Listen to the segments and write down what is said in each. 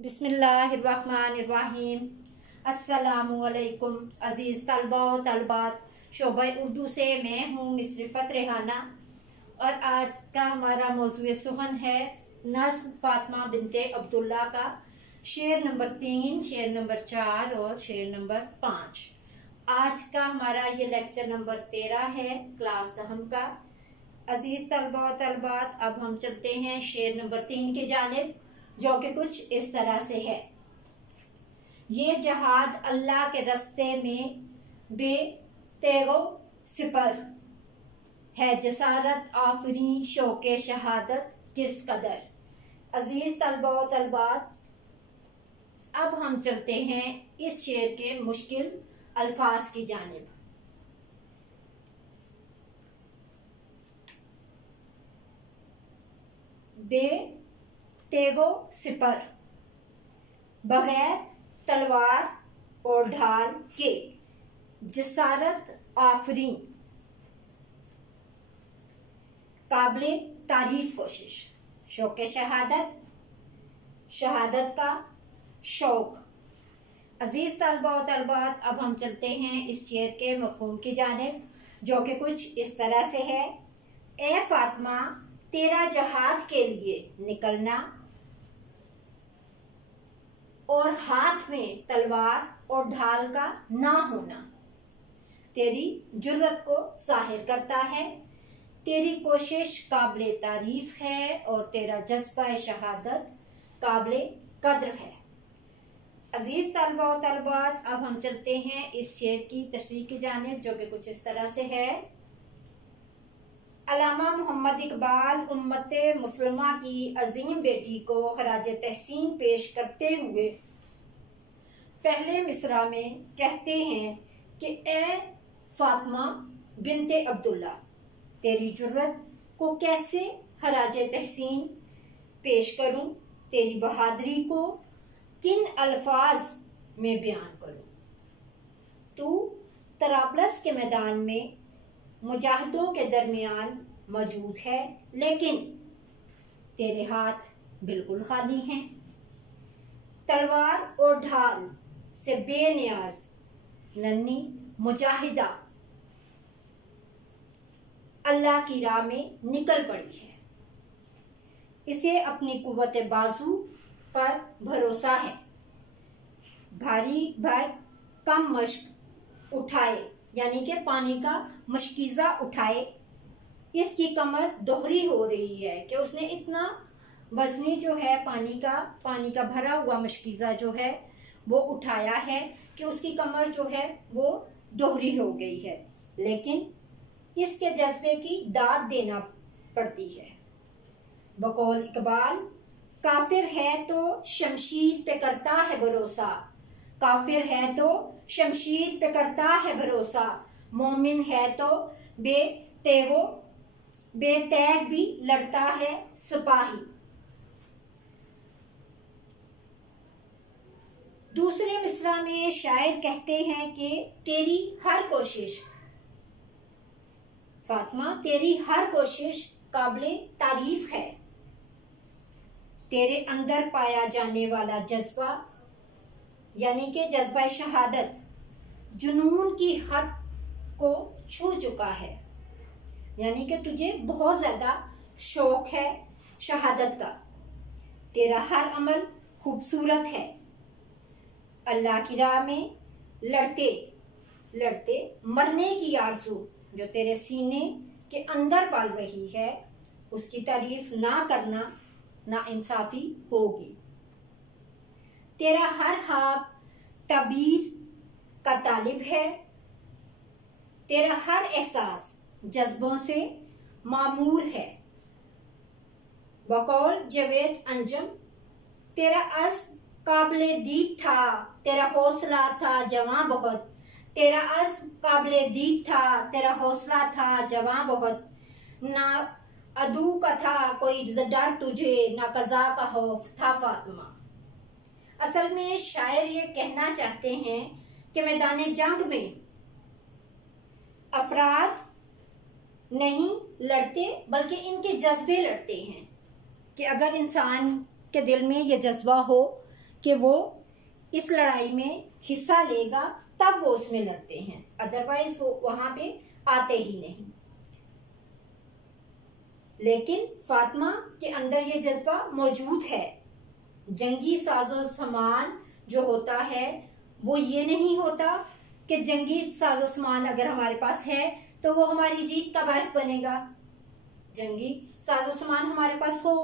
बिस्मिल्लाहिर्रहमानिर्रहीम। अस्सलामुअलैकुम अज़ीज़ तलबा व तलबात। शोबा उर्दू से मैं हूँ मिसरिफ़त रेहाना और आज का हमारा मौज़ूए सुखन है नज़्म फ़ातिमा बिनते अब्दुल्ला का शेर नंबर 3, शेर नंबर 4 और शेर नंबर 5। आज का हमारा ये लेक्चर नंबर 13 है क्लास दहम का। अजीज़ तलबा व तलबात, अब हम चलते हैं शेर नंबर 3 की जानिब, जो कि कुछ इस तरह से है। ये जहाद अल्लाह के रस्ते में बेतेगो सिपर है, जसारत आफरी शौके शहादत किस कदर। अजीज तलबा व तलबात, अब हम चलते हैं इस शेर के मुश्किल अल्फाज की जानिब। बेतेगो सिपर, बगैर तलवार और ढाल के, जसारत आफरी काबिले तारीफ कोशिश, शौके शहादत शहादत का शौक। अजीज तलबा व तलबात, अब हम चलते हैं इस शेर के मफहूम की जानिब, जो कि कुछ इस तरह से है। ए फातिमा, तेरा जहाद के लिए निकलना और हाथ में तलवार और ढाल का ना होना तेरी जुर्रत को जाहिर करता है। तेरी कोशिश काबिले तारीफ है और तेरा जज्बा शहादत काबिले कद्र है। अजीज तलबा व तलबात, अब हम चलते हैं इस शेर की तशरीह की जानिब, जो कि कुछ इस तरह से है। अल्लामा मोहम्मद इकबाल उम्मते मुस्लिमा की अजीम बेटी को खराज तहसीन पेश करते हुए पहले मिसरा में कहते हैं कि ए फातिमा बिनते अब्दुल्ला, तेरी जुर्रत को कैसे खराज तहसीन पेश करूं, तेरी बहादुरी को किन अल्फाज में बयान करूं। तू तराबलस के मैदान में मुजाहिदों के दरमियान मौजूद है, लेकिन तेरे हाथ बिल्कुल खाली हैं। तलवार और ढाल से बेनियाज नन्ही मुजाहिदा अल्लाह की राह में निकल पड़ी है। इसे अपनी कुव्वत बाजू पर भरोसा है। भारी भर कम मश्क उठाए, यानी कि पानी का मशकीज़ा उठाए। इसकी कमर दोहरी हो रही है कि उसने इतना वजनी जो है पानी का भरा हुआ मशकीज़ा जो है वो उठाया है कि उसकी कमर जो है वो दोहरी हो गई है, लेकिन इसके जज्बे की दाद देना पड़ती है। बकौल इकबाल, काफिर है तो शमशीर पे करता है भरोसा, काफिर है तो शमशीर पे करता है भरोसा, मोमिन है तो बेतैग भी लड़ता है सिपाही। दूसरे मिसरा में शायर कहते हैं कि तेरी हर कोशिश फातिमा, तेरी हर कोशिश काबिले तारीफ है। तेरे अंदर पाया जाने वाला जज्बा, यानी कि जज्बा शहादत, जुनून की हद को छू चुका है, यानी कि तुझे बहुत ज्यादा शौक है शहादत का। तेरा हर अमल खूबसूरत है। अल्लाह की राह में लड़ते लड़ते मरने की आरज़ू जो तेरे सीने के अंदर पल रही है, उसकी तारीफ ना करना ना इंसाफी होगी। तेरा हर ख्वाब तबीर का तालिब है। तेरा हर एहसास जज्बों से मामूर है। बकौल जवेद अंजम, तेरा अज़्म काबिले दीद था, तेरा हौसला था जवां बहुत, तेरा अज़्म काबिले दीद था, तेरा हौसला था जवां बहुत। ना अदू का था कोई डर तुझे, ना कज़ा का खौफ था फातिमा। असल में शायर ये कहना चाहते हैं कि मैदान जंग में अफराद नहीं लड़ते, बल्कि इनके जज्बे लड़ते हैं। कि अगर इंसान के दिल में ये जज्बा हो कि वो इस लड़ाई में हिस्सा लेगा तब वो उसमें लड़ते हैं, अदरवाइज वो वहां पे आते ही नहीं। लेकिन फातिमा के अंदर ये जज्बा मौजूद है। जंगी साजो सामान जो होता है वो ये नहीं होता कि जंगी साजो सामान अगर हमारे पास है तो वो हमारी जीत का बायस बनेगा। जंगी साजो सामान हमारे पास हो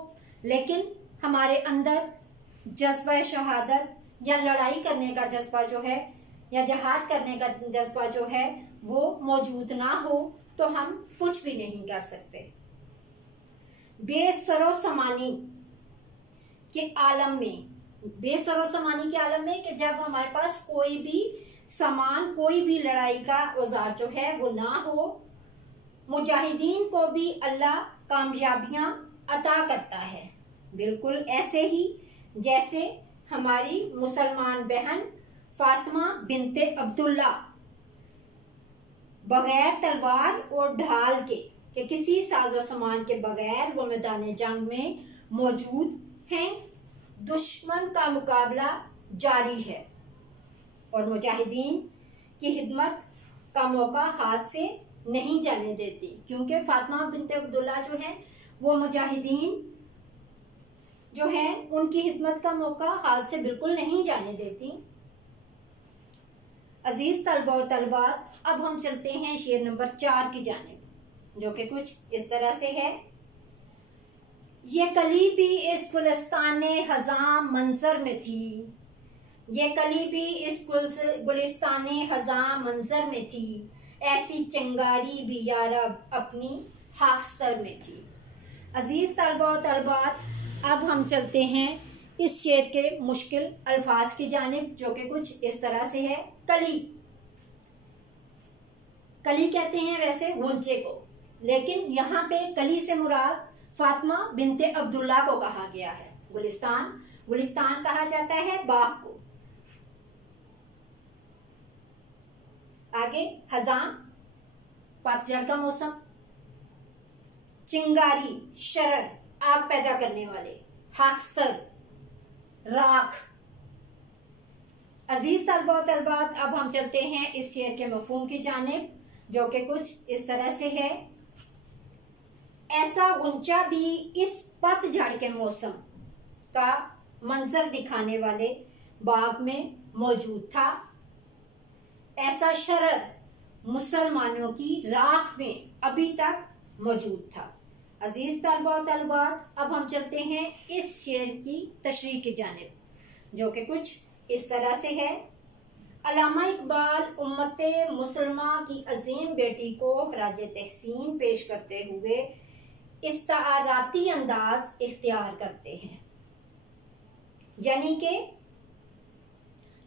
लेकिन हमारे अंदर जज्बा शहादत या लड़ाई करने का जज्बा जो है या जहाद करने का जज्बा जो है वो मौजूद ना हो तो हम कुछ भी नहीं कर सकते। बेसरो समानी के आलम में, बेसरो समानी के आलम में कि जब हमारे पास कोई भी सामान, कोई भी लड़ाई का औजार जो है वो ना हो, मुजाहिदीन को भी अल्लाह कामयाबियां अता करता है। बिल्कुल ऐसे ही जैसे हमारी मुसलमान बहन फातिमा बिनते अब्दुल्ला बगैर तलवार और ढाल के किसी साजो सामान के बगैर वो मैदान जंग में मौजूद हैं। दुश्मन का मुकाबला जारी है और मुजाहिदीन की खिदमत का मौका हाथ से नहीं जाने देती, क्योंकि फातिमा बिनते अब्दुल्ला जो है वो मुजाहिदीन जो है उनकी खिदमत का मौका हाथ से बिल्कुल नहीं जाने देती। अजीज तलबा और तलबात, अब हम चलते हैं शेर नंबर 4 की जानिब, जो कि कुछ इस तरह से है। ये कली भी इस गुलिस्ताने खज़ां मंजर में थी, ये कली भी इस गुलिस्ताने खज़ां मंजर में थी, ऐसी चिंगारी भी यारब अपनी खाकस्तर में थी। अजीज तलबा और तलबात, अब हम चलते हैं इस शेर के मुश्किल अल्फाज की जानिब, जो कि कुछ इस तरह से है। कली, कली कहते हैं वैसे गुंचे को, लेकिन यहाँ पे कली से मुराद फातिमा बिनते अब्दुल्ला को कहा गया है। गुलिस्तान, गुलिस्तान कहा जाता है बाग को। आगे खज़ां, पतझड़ का मौसम। चिंगारी, शरर, आग पैदा करने वाले। खाकस्तर, राख। अजीज तलबा और तलबात, अब हम चलते हैं इस शेर के मफहूम की जानिब, जो कि कुछ इस तरह से है। ऐसा गुंचा भी इस पतझड़ के मौसम का मंजर दिखाने वाले बाग में मौजूद था, ऐसा शरर मुसलमानों की राख में अभी तक मौजूद था। अजीज तलबा और तलबात, अब हम चलते हैं इस शेर की तशरीह की जानिब, जो कि कुछ इस तरह से है। अल्लामा इकबाल उम्मते मुसलमा की अजीम बेटी को खराज तहसीन पेश करते हुए इस्ताराती अंदाज इख्तियार करते हैं, यानी कि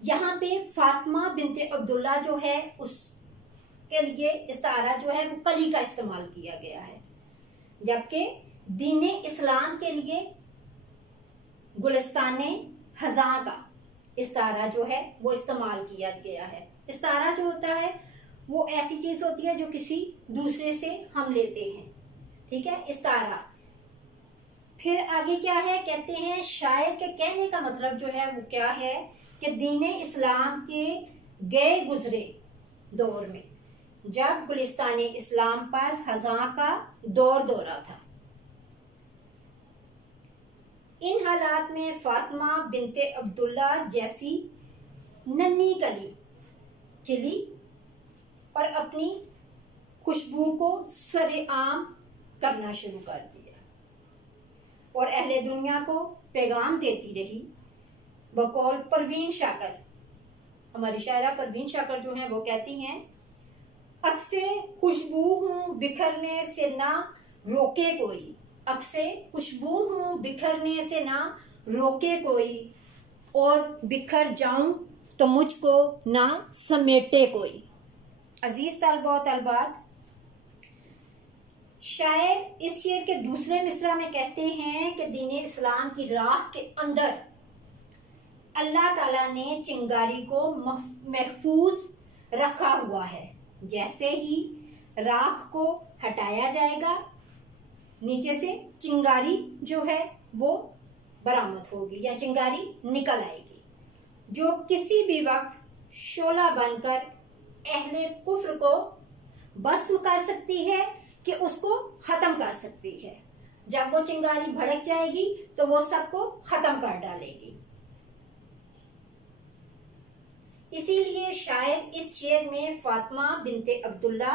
यहाँ पे फातिमा बिनते अब्दुल्ला जो है उसके लिए इस्तारा जो है वो कली का इस्तेमाल किया गया है, जबकि दीने इस्लाम के लिए गुलिस्ताने खज़ां का इस्तारा जो है वो इस्तेमाल किया गया है। इस्तारा जो होता है वो ऐसी चीज होती है जो किसी दूसरे से हम लेते हैं, ठीक है, इस्तारा। फिर आगे क्या है, कहते हैं शायर के कहने का मतलब जो है वो क्या है कि दीने इस्लाम के गए गुजरे दौर में जब गुलिस्ताने इस्लाम पर खज़ां का दौर दौरा था, इन हालात में फातिमा बिनते अब्दुल्ला जैसी नन्ही कली खिली और अपनी खुशबू को सरेआम करना शुरू कर दिया और अहले दुनिया को पैगाम देती रही। बकौल परवीन शाकर, हमारी शायरा परवीन शाकर जो है वो कहती हैं, अक्से खुशबू हूँ बिखरने से ना रोके कोई, अक्से खुशबू हूँ बिखरने से ना रोके कोई, और बिखर जाऊं तो मुझको ना समेटे कोई। अजीज तलबा और तलबात, शायर इस शेर के दूसरे मिसरा में कहते हैं कि दीने इस्लाम की राह के अंदर अल्लाह ताला ने चिंगारी को महफूज रखा हुआ है। जैसे ही राख को हटाया जाएगा नीचे से चिंगारी जो है वो बरामद होगी या चिंगारी निकल आएगी। जो किसी भी वक्त शोला बनकर अहले कुफ्र को भस्म कर सकती है कि उसको खत्म कर सकती है। जब वो चिंगारी भड़क जाएगी तो वो सबको खत्म कर डालेगी। इसीलिए शायद इस शेर में फातिमा बिनते अब्दुल्ला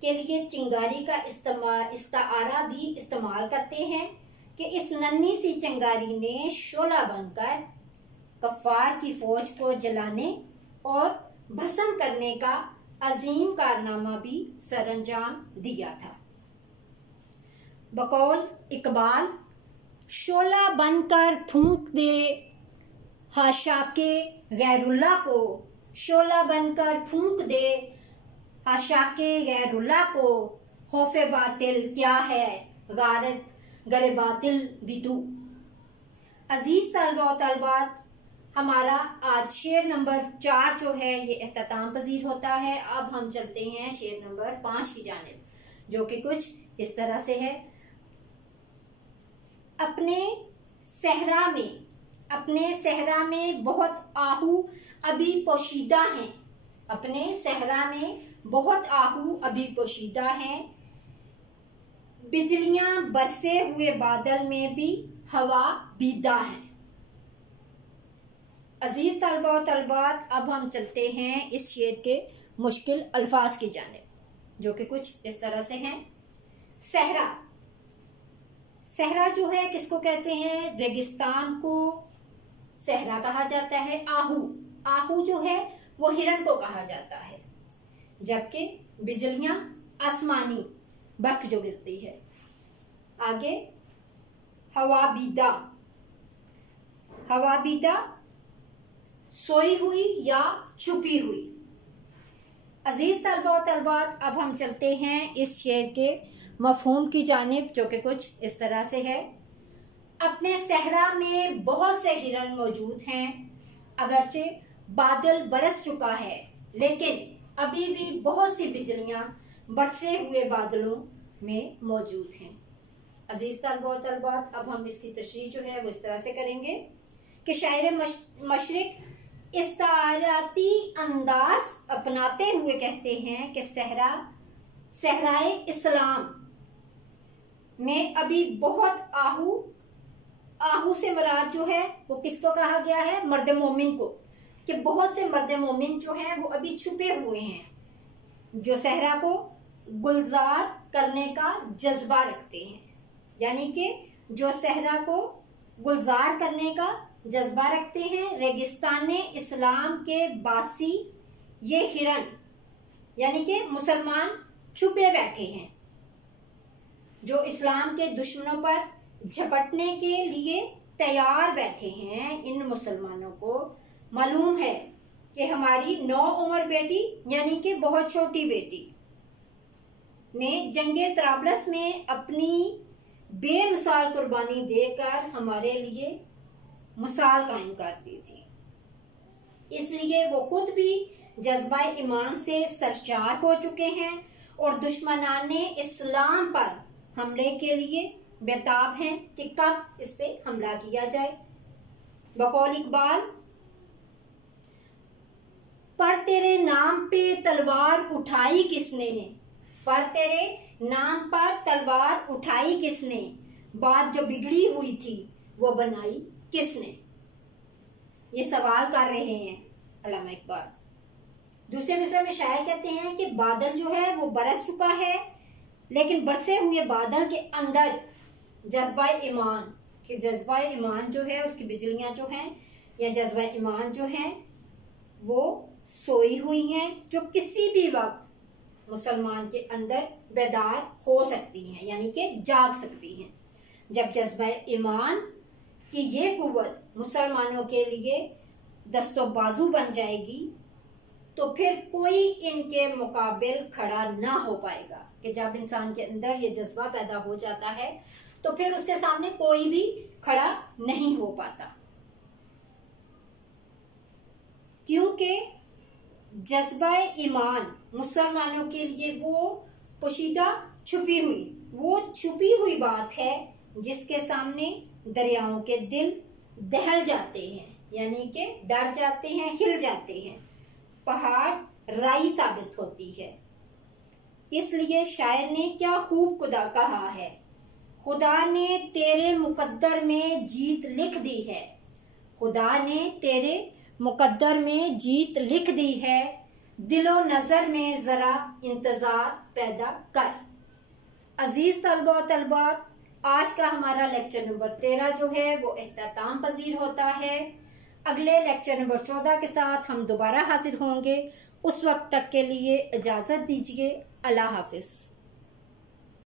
के लिए चिंगारी का इस्तारा भी इस्तेमाल करते हैं कि इस नन्ही सी चिंगारी ने शोला बनकर कफ्फार की फौज को जलाने और भस्म करने का अजीम कारनामा भी सरअंजाम दिया था। बकौल इकबाल, शोला बनकर फूंक दे हाशाके गैरुल्लाह को, शोला बनकर फूंक दे हाशाके गैरुल्लाह को, खौफे बातिल क्या है गारत गरे बातिल भी तू। अजीज तलबा व तलबात, हमारा आज शेर नंबर 4 जो है ये इख्तिताम पजीर होता है। अब हम चलते हैं शेर नंबर 5 की जानिब, जो कि कुछ इस तरह से है। अपने सहरा में बहुत आहू अभी पोशीदा हैं, अपने सहरा में बहुत आहू अभी पोशीदा हैं, बिजलियां बरसे हुए बादल में भी हवा बीदा है। अजीज तलबा व तलबात, अब हम चलते हैं इस शेर के मुश्किल अल्फाज की जानिब, जो कि कुछ इस तरह से हैं। सहरा, सहरा जो है किसको कहते हैं? रेगिस्तान को सहरा कहा जाता है। आहू, आहू जो है वो हिरन को कहा जाता है। जबकि बिजलियां आसमानी बर्फ जो गिरती है। आगे हवाबीदा, हवाबीदा सोई हुई या छुपी हुई। अजीज तलबा व तलबात, अब हम चलते हैं इस शेर के मफहूम की जानिब, जो कि कुछ इस तरह से है। अपने सहरा में बहुत से हिरन मौजूद हैं, अगरचे बादल बरस चुका है, लेकिन अभी भी बहुत सी बिजलियां बरसे हुए बादलों में मौजूद हैं। अजीज तलबा व तलबात, अब हम इसकी तशरीह जो है वो इस तरह से करेंगे कि शायर मशरिक इस्ताराती अंदाज अपनाते हुए कहते हैं कि सहराए इस्लाम में अभी बहुत आहू से मुराद जो है वो किसको कहा गया है? मर्द मोमिन को, कि बहुत से मर्द मोमिन जो हैं वो अभी छुपे हुए हैं, जो सहरा को गुलजार करने का जज्बा रखते हैं। यानी कि जो सहरा को गुलजार करने का जज्बा रखते हैं। रेगिस्तान इस्लाम के बासी ये हिरन, यानी कि मुसलमान छुपे बैठे हैं, जो इस्लाम के दुश्मनों पर झपटने के लिए तैयार बैठे हैं। इन मुसलमानों को मालूम है कि हमारी 9 उम्र बेटी, यानी कि बहुत छोटी बेटी, ने जंगे तराबलस में अपनी बेमिसाल कुर्बानी देकर हमारे लिए मिसाल कायम कर दी थी। इसलिए वो खुद भी जज्बा ईमान से सरशार हो चुके हैं और दुश्मनाने इस्लाम पर हमले के लिए बेताब हैं कि कब इस पे हमला किया जाए। बकौल इकबाल, पर तेरे नाम पे तलवार उठाई किसने, पर तेरे नाम पर तलवार उठाई किसने, बात जो बिगड़ी हुई थी वो बनाई किसने। ये सवाल कर रहे हैं अल्लामा इकबाल। दूसरे मिसरे में शायर कहते हैं कि बादल जो है वो बरस चुका है, लेकिन बरसे हुए बादल के अंदर जज्बा ईमान, कि जज्बा ईमान जो है उसकी बिजलियां जो हैं या जज्बा ईमान जो हैं वो सोई हुई हैं, जो किसी भी वक्त मुसलमान के अंदर बेदार हो सकती हैं, यानी कि जाग सकती हैं। जब जज्बा ईमान कि ये कुव्वत मुसलमानों के लिए दस्तो बाजू बन जाएगी तो फिर कोई इनके मुकाबिल खड़ा ना हो पाएगा। कि जब इंसान के अंदर ये जज्बा पैदा हो जाता है तो फिर उसके सामने कोई भी खड़ा नहीं हो पाता, क्योंकि जज्बा ईमान मुसलमानों के लिए वो पोशीदा छुपी हुई बात है जिसके सामने दरियाओं के दिल दहल जाते हैं, यानी कि डर जाते हैं, हिल जाते हैं। पहाड़ राई साबित होती है। इसलिए शायर ने क्या खूब खुदा कहा है, खुदा ने तेरे मुकद्दर में जीत लिख दी है। खुदा ने तेरे मुकद्दर में जीत लिख दी है, दिलो नजर में जरा इंतजार पैदा कर। अजीज तलबा व तलबात, आज का हमारा लेक्चर नंबर 13 जो है वो इख्तिताम पजीर होता है। अगले लेक्चर नंबर 14 के साथ हम दोबारा हाजिर होंगे। उस वक्त तक के लिए इजाज़त दीजिए। अल्लाह हाफिज़।